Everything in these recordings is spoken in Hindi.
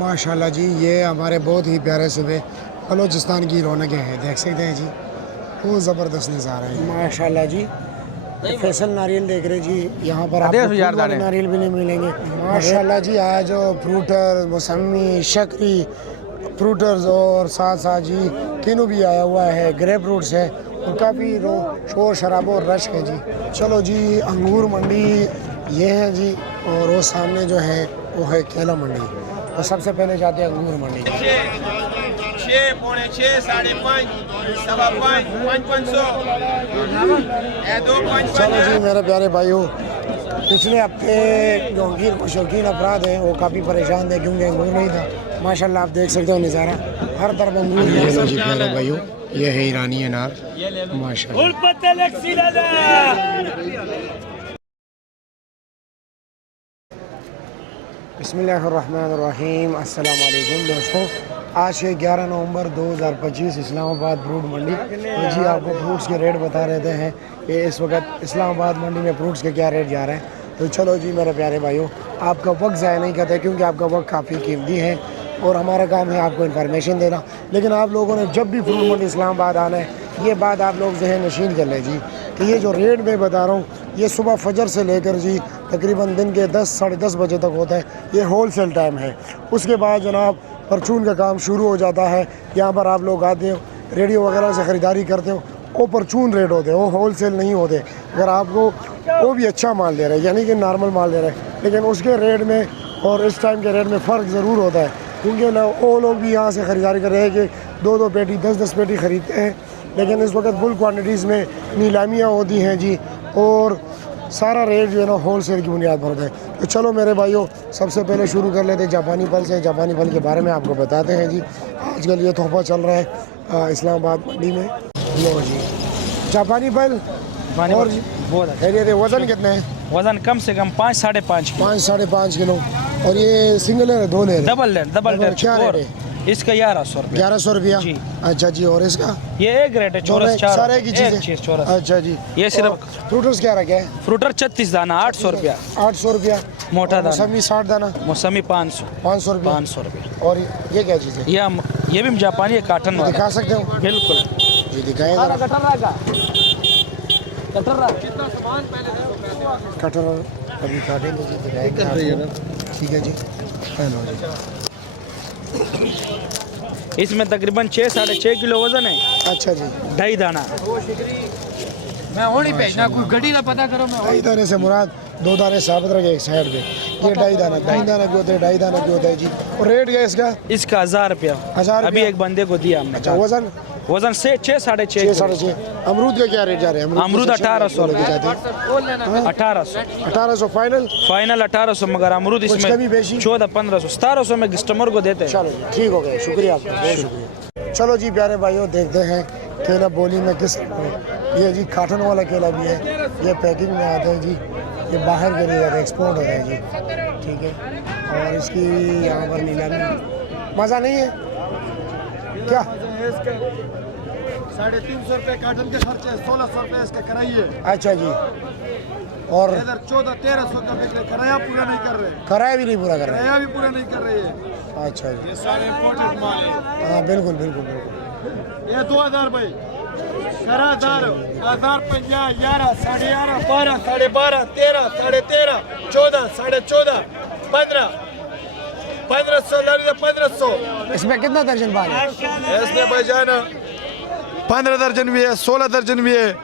माशाल्लाह जी, ये हमारे बहुत ही प्यारे सूबे बलूचिस्तान की रौनकें हैं, देख सकते हैं जी, बहुत ज़बरदस्त नज़ारा है माशाल्लाह जी। फैसल नारियल देख रहे जी, यहाँ पर आपको फूल वाले नारियल भी नहीं मिलेंगे माशाल्लाह जी। आज फ्रूटर मौसमी शकरी फ्रूटर्स और साथ साथ जी किनू भी आया हुआ है, ग्रेप फ्रूट्स है और काफ़ी शोर शराबा और रश है जी। चलो जी, अंगूर मंडी ये है जी, और वो सामने जो है वो है केला मंडी। तो सबसे पहले जाते हैं अंगूर मंडी। चलो जी मेरे प्यारे भाइयों, पिछले हफ्ते जो अंगूर को शौकीन अफराद हैं वो काफ़ी परेशान थे क्योंकि अंगूर नहीं था। माशाल्लाह आप देख सकते हो नज़ारा, हर तरफ अंगूर है जी प्यारे भाइयों। ये है ईरानी अनार माशाल्लाह। बिस्मिल्लाहिर्रहमानिर्रहीम, अस्सलाम वालेकुम दोस्तों। आज है 11 नवंबर 2025, इस्लामाबाद फ्रूट मंडी। तो जी आपको फ्रूट्स के रेट बता रहे हैं कि इस वक्त इस्लामाबाद मंडी में फ्रूट्स के क्या रेट जा रहे हैं। तो चलो जी मेरे प्यारे भाइयों, आपका वक्त ज़ाया नहीं करते क्योंकि आपका वक्त काफ़ी कीमती है और हमारा काम है आपको इन्फॉर्मेशन देना। लेकिन आप लोगों ने जब भी फ्रूट मंडी इस्लामाबाद आना है, ये बात आप लोग जहन नशीन कर लें जी कि ये जो रेट मैं बता रहा हूँ ये सुबह फजर से लेकर जी तकरीबन दिन के 10 साढ़े 10 बजे तक होता है। ये होल सेल टाइम है। उसके बाद जनाब परचून का काम शुरू हो जाता है। यहाँ पर आप लोग आते हो, रेडियो वगैरह से ख़रीदारी करते हो, वो परचून रेट होते हैं, वो होल सेल नहीं होते। अगर आपको वो भी अच्छा माल दे रहे हैं यानी कि नॉर्मल माल दे रहे हैं, लेकिन उसके रेट में और इस टाइम के रेट में फ़र्क ज़रूर होता है क्योंकि वो लोग भी यहाँ से ख़रीदारी कर रहे हैं कि 2-2 पेटी 10-10 पेटी ख़रीदते हैं। लेकिन इस वक्त फुल क्वान्टिटीज़ में नीलामियाँ होती हैं जी और सारा रेट जो है ना होल सेल की बुनियाद पर होता है। तो चलो मेरे भाइयों, सबसे पहले शुरू कर लेते हैं जापानी फल से। जापानी फल के बारे में आपको बताते हैं जी। आजकल ये तोहफा चल रहा है इस्लामाबाद मंडी में। लो जी जापानी फल और जी खैरियत है। वज़न कितने हैं? वजन कम से कम 5-5.5 साढ़े पाँच किलो। और ये सिंगल है दो ले डबल क्या रेट है इसका? 1100 रुपया। अच्छा जी। और इसका ये एक रेट है, चौरस सारे की चीज़ चौरस। अच्छा जी। ये सिर्फ फ्रूटर्स क्या रखे हैं? फ्रूटर 36 दाना 800 रुपया। 800 रुपया मोटा दाना। मौसमी 60 दाना। मौसमी 500 रुपया। 500 रुपया। और ये क्या चीज़ है? ये भी जापानी है, काटन दिखा सकते हो? बिल्कुल जी दिखाएं कटर अभी काटेंगे जी, दिखाएंगे। ठीक है जी। हेलो जी। इसमें तकरीबन 6-6.5 किलो वजन है। अच्छा जी। 2.5 दाना। मैं होनी पहना कोई गड्डी का पता करो। मैं 2.5 दाने से मुराद 2 दाने साबित रखे एक साइड पे। ये 2.5 दाना 3 दाना भी होते हैं, 2.5 दाना भी होता है जी। और रेट क्या है इसका? इसका 1000 रुपया। 1000 अभी एक बंदे को दिया हमने। अच्छा वजन से 6-6.5। अमरूद का क्या रेट जा रहे हैं? अमरूद 1800 1800 फाइनल 1800, मगर अमरूद इसमें 1400-1500 1700 में कस्टमर को देते हैं। चलो ठीक हो गया, शुक्रिया आपका, बहुत शुक्रिया। चलो जी प्यारे भाइयों, देखते हैं केला बोली में किस ये जी काटन वाला केला भी है। ये पैकिंग में आता है जी, ये बाहर के लिए जाता है, एक्सपोर्ट होता है जी। ठीक है। और इसकी यहाँ पर नीलामी मज़ा नहीं है क्या? 350 रुपये कार्टन के खर्चे, 1600 रुपये इसका किराया है। अच्छा जी। और इधर 1400-1300 का बिक रहे, किराया पूरा नहीं कर रहे। किराया भी नहीं पूरा कर रहे? किराया भी पूरा नहीं कर रही है। अच्छा जी। ये सारे इम्पोर्टेड माल है। हाँ बिल्कुल बिल्कुल बिल्कुल। ये 2000 भाई, 11,000, 1050, 11, 11.5, 12, 12.5, 13, 13.5, 14, 14.5, 15, 1500 लगे 1500। इसमें कितना दर्जन बाल है? इसमें भाई जाना 15 दर्जन भी है, 16 दर्जन भी है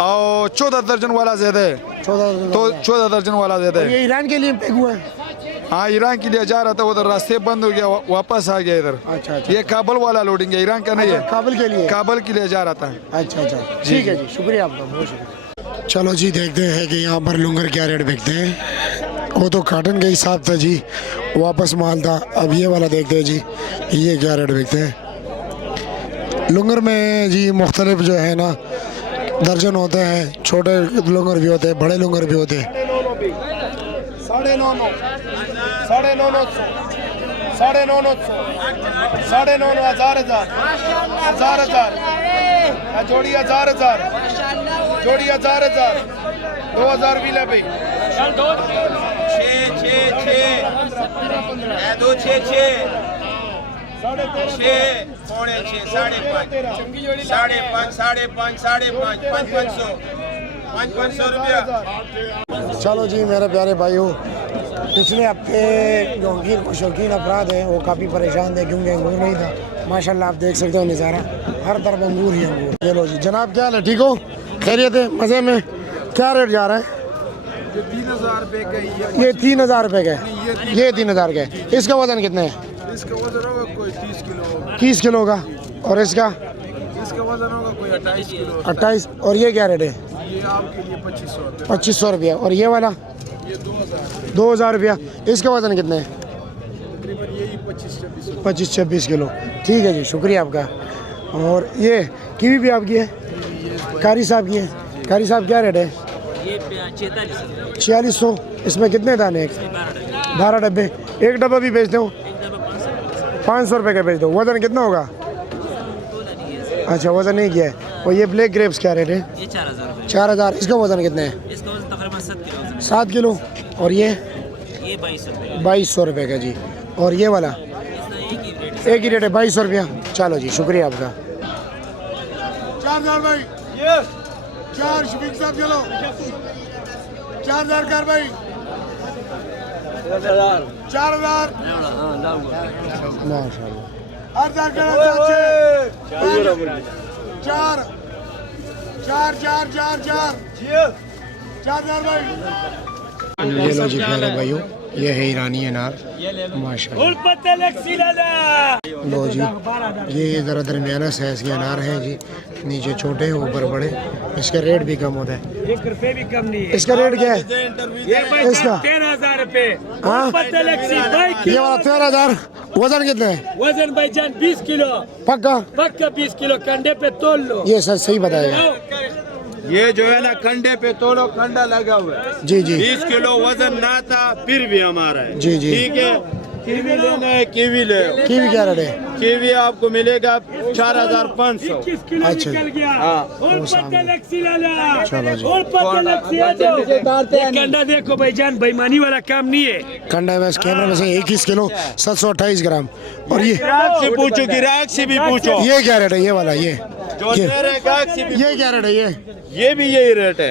और 14 दर्जन वाला ज्यादा है। 14 दर्जन वाला ज्यादा है। ये ईरान के लिए पैक हुआ है? हाँ ईरान के लिए जा रहा था, उधर रास्ते बंद हो गया, वापस आ गया इधर। अच्छा अच्छा। ये काबुल वाला लोडिंग है, ईरान का नहीं है। काबुल के लिए? काबुल के लिए जा रहा था। अच्छा अच्छा ठीक है जी, शुक्रिया आपका, बहुत शुक्रिया। चलो जी देखते हैं कि यहाँ पर लुंगर क्या रेट बिकते हैं। वो तो काटन के हिसाब था जी, वापस माल था। अब ये वाला देखते हैं जी, ये क्या रेट बिकते हैं। लुंगर में जी मुख्तलिफ जो है ना दर्जन होते हैं, छोटे लुंगर भी होते हैं, बड़े लुंगर भी होते हैं। 950, 950, 950, 950, 1000, जोड़ी 1000, जोड़ी 1000, 2000 भी ले भाई। 6 2 6 6 6 पौने 6 5.5 500 रुपया। चलो जी मेरे प्यारे भाइयों, पिछले हफ्ते जो अंगूर को शौकीन अफराद हैं वो काफ़ी परेशान थे क्योंकि अंगूर नहीं था। माशाल्लाह आप देख सकते हो नज़ारा, हर तरफ अंगूर ही अंगूर। चलो जी जनाब, क्या हाल है? ठीक हो? खैरियत है? मज़े में? क्या रेट जा रहा है? ये 3000 रुपये का ये 3000 रुपये का है, ये 3000 का है। इसका वजन कितना है? इसका वजन होगा कोई 30 किलो। 30 किलो का। और इसका वजन होगा कोई 28 किलो। 28। और ये क्या रेट है? ये आपके लिए 2500 रुपये। 2500 रुपया। और ये वाला? ये 2000 रुपया। इसका वजन कितना है? तकरीबन यही 25-26। 25-26 किलो। ठीक है जी, शुक्रिया आपका। और ये कीवी भी आपकी है? कारी साहब की है। कारी साहब क्या रेट है? ये 4600। इसमें कितने दाने? 12 डब्बे। एक डब्बा भी बेच दो? 500 रुपये का बेच दो। वजन कितना होगा? अच्छा, वजन नहीं किया है। और ये ब्लैक ग्रेप्स क्या रेट है? ये 4000 4000। इसका वजन कितना है? इसका वजन तकरीबन 7 किलो। 7 किलो। और ये 2200 रुपये का जी। और ये वाला? एक ही रेट है, 2200 रुपया। चलो जी, शुक्रिया आपका। 4000 भाई, 4 शफीक साहब चलो 4000 कर भाई। 4000 माशाल्लाह। 8000 कर 4 4 4 4 4 4000 भाई। ये लो जी प्यारे भाइयों, ये है ईरानी अनार माशाल्लाह। लो जी, ये ज़रा दरमियाना साइज़ के अनार हैं जी, नीचे छोटे ऊपर बड़े। इसका रेट भी कम होता है। 1 रुपए भी कम नहीं है। इसका रेट क्या है? इसका 13000 रुपए। हाँ, ये वाला 13000। वजन कितना है? वजन भाईजान 20 किलो। पक्का? पक्का 20 किलो। कंडे पे तोल लो। ये सच सही बताएगा। ये जो है ना कंडे पे तोड़ो, कंडा लगा हुआ है। जी जी 20 किलो वजन ना था फिर भी हमारा है। जी जी। ठीक है, कीवी लेना है कीवी ले। कीवी क्या रेट है? कीवी आपको मिलेगा 4500। 21 किलो अच्छा। निकल गया। और पत्ते लक्सी ला ला। चलो जी। और पत्ते लक्सी आ जाओ। ये कंडा देखो भाईजान, बेईमानी वाला काम नहीं है। कंडा में कैमरे में से 21 किलो 728 ग्राम। और ये ग्राहक से पूछो, ग्राहक से भी पूछो। ये क्या रेट है? ये वाला ये जो ये दे रहे ग्राहक से भी, ये क्या रेट है? ये भी यही रेट है।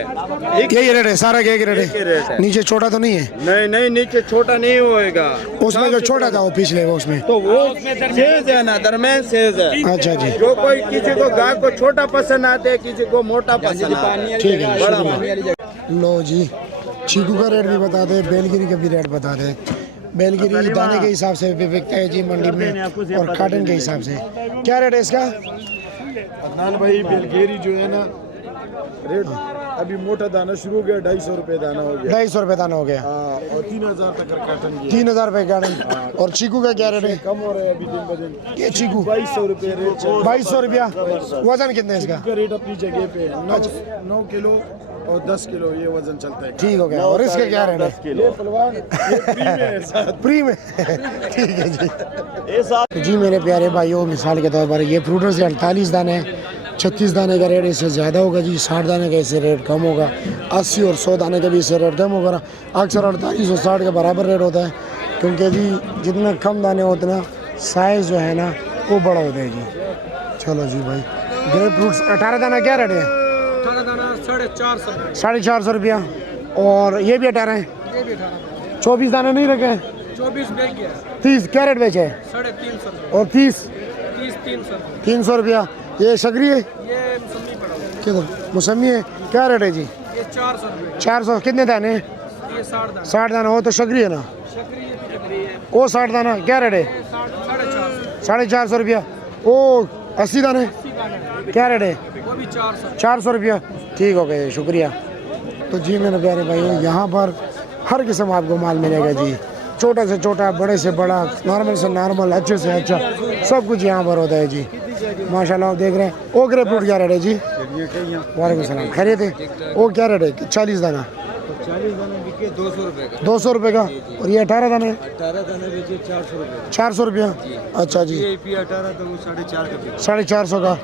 यही रेट है सारा? क्या रेट एक ही रेट है? है। नीचे छोटा तो नहीं है? नहीं नहीं, नीचे छोटा नहीं होएगा। उसमें जो छोटा था वो पिछले वो उसमें। तो वो सेज है ना, दरम्यान सेज है। अच्छा जी, जो कोई किसी को गाय को छोटा पसंद आते है, किसी को मोटा पसंद आता है। ठीक है बड़ा शुक्रिया। लो जी, चीकू का रेट भी बता दे, बेलगिरी का भी रेट बता दे। बेलगिरी दाने के हिसाब से भी बिकता है जी मंडी में, और काटन के हिसाब से। क्या रेट है इसका? अदनान भाई, बेलगेरी जो है ना रेट अभी मोटा दाना शुरू हो गया, 250 रुपये दाना हो गया। 250 रुपये दाना हो गया। और 3000 तक काटन की 3000 रुपये काटन। और चीकू का क्या रेट है? कम हो रहा है अभी दिन ब दिन। ये चीकू 2200 रुपये रेट चल रहा है। 2200 रुपया। वजन कितने है इसका? का रेट अपनी जगह पे है। 9 किलो और 10 किलो ये वजन चलता है। ठीक हो गया। और इसका क्या रेट है? ये पलवान ये फ्री में है साथ। फ्री में ठीक है जी। जी मेरे प्यारे भाइयों, मिसाल के तौर पर ये फ्रूटर से 48 दाने हैं, 36 दाने का रेट इससे ज़्यादा होगा जी। 60 दाने का इससे रेट कम होगा। 80 और 100 दाने का भी इससे रेट कम होगा। अक्सर 48 और 60 के बराबर रेट होता है, क्योंकि जी जितना कम दाने हो उतना साइज़ जो है ना वो बड़ा होता है जी। चलो जी भाई, ग्रेप फ्रूट्स 18 दाना क्या रेट है? 450 रुपया। और ये भी 18 है? 24 दाने नहीं रखे? 24 बेच गया। 30 क्या रेट बेचे? 350। और 30 300। 300 रुपया। ये शकरी है? ये मौसमी पड़ा। किधर मौसमी है? क्या रेट है जी? ये 400 रुपए। 400। कितने दाने? ये 60 दाना। 60 दाना हो तो शकरी है ना? शक्री है। वो 60 दाना क्या रेट है? 450। 450 रुपया। वो 80 दाने क्या रेट है? वो भी 400। 400 रुपया। ठीक हो गया, शुक्रिया। तो जी मेरे प्यारे भाइयों, यहाँ पर हर किस्म आपको माल मिलेगा जी, छोटा से छोटा, बड़े से बड़ा, नॉर्मल से नॉर्मल, अच्छे से अच्छा, सब कुछ यहाँ पर होता है जी माशाल्लाह। आप देख रहे हैं। वो ग्रेप फ्रूट क्या रेट है जी? वालेकुम सलाम, खैरियत है? वो क्या रेट है? 40 दाना? 40 दाना बिके 200 रुपये का। 200 रुपये का। और ये 18 दाने? 18 दाना बेचे 400 रुपये। 400 रुपया। अच्छा जी। ये पी 18 तो वो 450 का बिके। 450 का।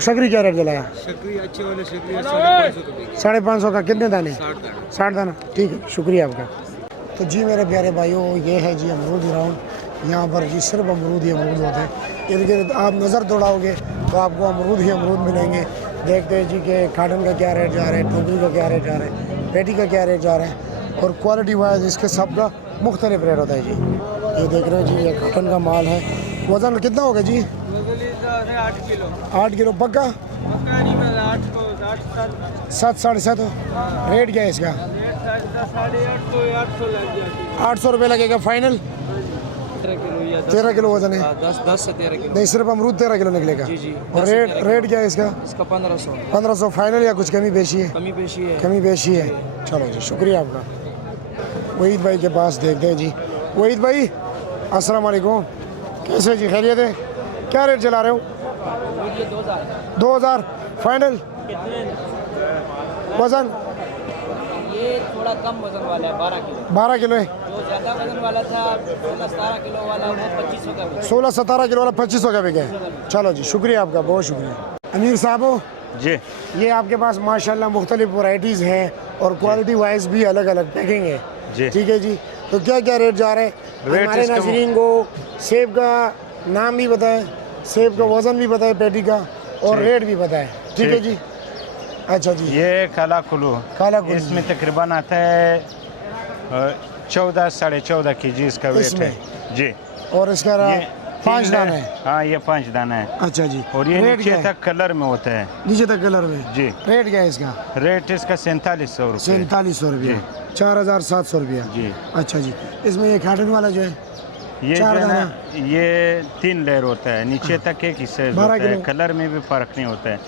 शकरी क्या रेट दिलाया? शक्री अच्छे वाले शक्री 550 का बिके। 550 का। कितने दाने? 60 दाना। 60 दाना। ठीक है, शुक्रिया आपका। तो जी मेरे प्यारे भाइयों, ये है जी अमरूद ग्राउंड। यहाँ पर जी सिर्फ अमरूद ही अमरूद होते हैं। इर्द गिर्द आप नज़र दौड़ाओगे तो आपको अमरूद ही अमरूद मिलेंगे। देखते हैं जी कि कार्टन का क्या रेट जा रहा है, टोकरी का क्या रेट जा रहा है, पेटी का क्या रेट जा रहा है, और क्वालिटी वाइज इसके सब का मुख्तलिफ रेट होता है जी। ये देख रहे हैं जी, ये कार्टन का माल है। वज़न कितना होगा जी? 8 किलो। 8 किलो पक्का? 7 साढ़े 7। रेट क्या है इसका? 800 रुपये लगेगा फाइनल। 13 किलो वजन है। 10 से 13 किलो। नहीं, सिर्फ अमरूद 13 किलो निकलेगा। जी। और रेट क्या है इसका? इसका 1500। 1500 फाइनल या कुछ कमी बेशी है? कमी पेशी है। कमी बेशी है। चलो जी, शुक्रिया आपका। वहीद भाई के पास देखते हैं जी। वहीद भाई अस्सलाम वालेकुम, कैसे जी, खैरियत है? क्या रेट चला रहे हो? 2000 फाइनल। वजन ये थोड़ा कम वजन वाला है, 12 किलो। 12 किलो है। जो ज़्यादा वजन वाला था 16-17 किलो वाला, वो 2500 का बिका। 16-17 किलो वाला 2500 का बिका है। चलो जी, शुक्रिया आपका, बहुत शुक्रिया। अमीर साहब हो जी, ये आपके पास माशाल्लाह मुख्तलिफ वैरायटीज़ हैं और क्वालिटी वाइज भी अलग अलग पैकिंग है जी। ठीक है जी। तो क्या क्या रेट जा रहे हैं रेट हमारे इसका नाज़रीन को? सेब का नाम भी बताएं, सेब का वज़न भी बताएं, पेटी का, और रेट भी बताएं, ठीक है जी। अच्छा जी, ये काला कुल्लू, काला कुल्लू। इसमें तकरीबन आता है 14 साढ़े 14 kg इसका वेट इसमें? है जी। और इसका ये 5 तीन दाना है? हाँ, ये 5 दाना है। अच्छा जी। और ये रेट नीचे क्या है? तक कलर में होता है नीचे तक कलर में जी। रेट क्या है इसका? रेट इसका 4700 रुपये। 4700 रुपया, 4700 रुपया जी। अच्छा जी। इसमें ये कार्टन वाला जो है ये जो 4 है ना, दाना? ये 3 लेयर होता है, नीचे तक एक हिस्से 12 होता है, किलो। कलर में भी फर्क नहीं होता है।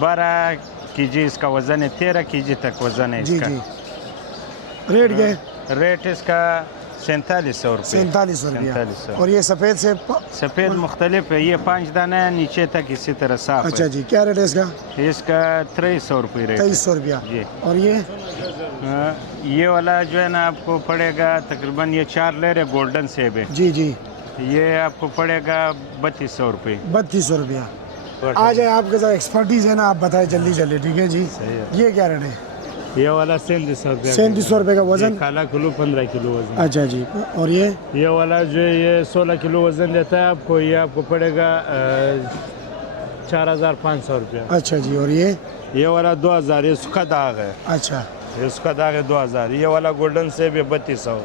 12 kg इसका वजन है, 13 kg तक वजन है जी इसका। जी। रेट क्या है? रेट इसका 4700 रुपये। 4700 रुपया। 4700। और ये सफ़ेद से सफ़ेद मुख्तलिफ है, ये 5 दाना है, नीचे तक इसी तरह साफ अच्छा है। जी। क्या रेट है इसका? इसका 2300 रुपये रेट है। 2300 रुपया। जी। और ये ये वाला जो है ना आपको पड़ेगा तकरीबन, ये 4 लेयर है, गोल्डन सेब है, जी जी, ये आपको पड़ेगा 3200 रुपये। 3200 रुपया। आ जाए, आपके साथ एक्सपर्टीज है ना, आप बताएं जल्दी जल्दी, ठीक है जी। सही है। ये क्या रेट है? ये वाला 3700 रुपये। 3700 रुपये का वजन? काला कुल्लू 15 किलो वजन। अच्छा जी। और ये वाला जो है ये 16 किलो वजन देता है आपको, ये आपको पड़ेगा 4500 रुपया। अच्छा जी। और ये वाला 2000, ये सूखा दाग है, अच्छा, ये उसका दाग है 2000। ये वाला गोल्डन सेब है 3200।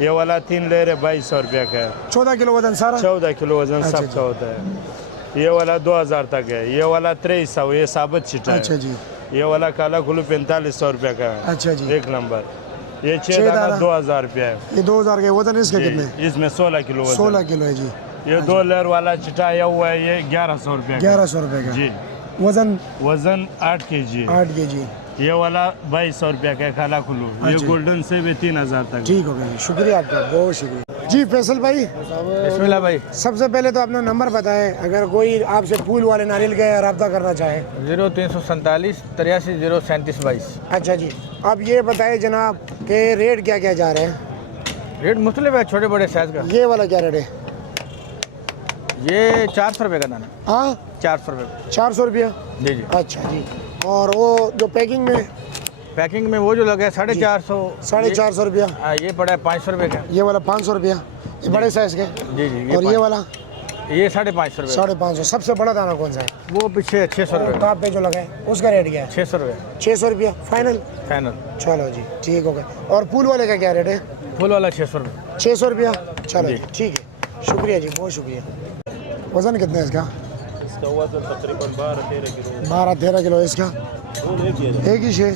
ये वाला 3 लेयर है 2200 रुपया का है। 14 किलो वजन सारा? 14 किलो वजन अच्छा सबका होता है। ये वाला 2000 तक है। ये वाला 2300, ये साबित चिटा अच्छा है। जी। ये वाला काला कुल्लू 4500 रुपया का है। अच्छा जी। 1 नंबर। ये 6 6 दाना दाना? 2000 रुपया है। ये 2000 के वजन इसके जी, कितने? इसमें 16 किलो वजन। 16 किलो है जी। ये 2 लेयर वाला चिटाया हुआ है, ये 1100 रुपया का। 1100 रुपये का जी। वजन? वजन 8 kg। 8 kg। ये वाला 2200 रुपया का है, काला कुल्लू। ये अच्छा। गोल्डन से भी 3000 तक। ठीक हो गया, शुक्रिया आपका, बहुत शुक्रिया जी। फैसल भाई, बिस्मिल्लाह भाई। सबसे पहले तो अपना नंबर बताएं, अगर कोई आपसे फूल वाले नारियल का रब्ता करना चाहे। 0347 83 037 22। अच्छा जी। अब ये बताएं जनाब के रेट क्या क्या जा रहे हैं? रेट मुख्तलिफ है, छोटे बड़े साइज का। ये वाला क्या रेट है? ये 400 रुपये का दाना। हाँ, 400 रुपये। 400 रुपया। जी जी। अच्छा जी। और वो जो पैकिंग में? पैकिंग में वो जो लगा है 450। 450 रुपया। ये पड़ा है 500 रुपये का। ये वाला 500 रुपया, ये बड़े साइज के। जी जी। और ये वाला? ये 550 रुपये। 550। सबसे बड़ा दाना कौन सा है? वो पीछे 600 रुपये। टॉप पे जो लगा है उसका रेट क्या है? 600 रुपये 600 रुपया फाइनल। फाइनल। चलो जी, ठीक हो गया। और फूल वाले का क्या रेट है? फुल वाला 600 रुपये। 600 रुपया। चलो जी। जी, ठीक है, शुक्रिया जी, बहुत शुक्रिया। वज़न कितना है इसका? इसका वजन तकरीबन 12-13 किलो। 12-13 किलो इसका? एक ही शे।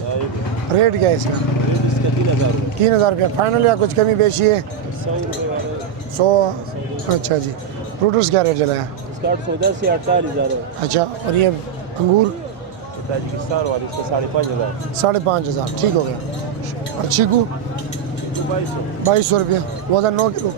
रेट क्या है इसका? 3000 रुपया फाइनल या कुछ कमी बेची है? 100। अच्छा जी। फ्रूट्स क्या रेट चला है? इसका 810 से 48,000 है। अच्छा। और ये अंगूर? ताजिकिस्तान वाली इसका 5500। 5500, ठीक हो गया। और चीकू? 2200 रुपया। वज़न 9 किलो।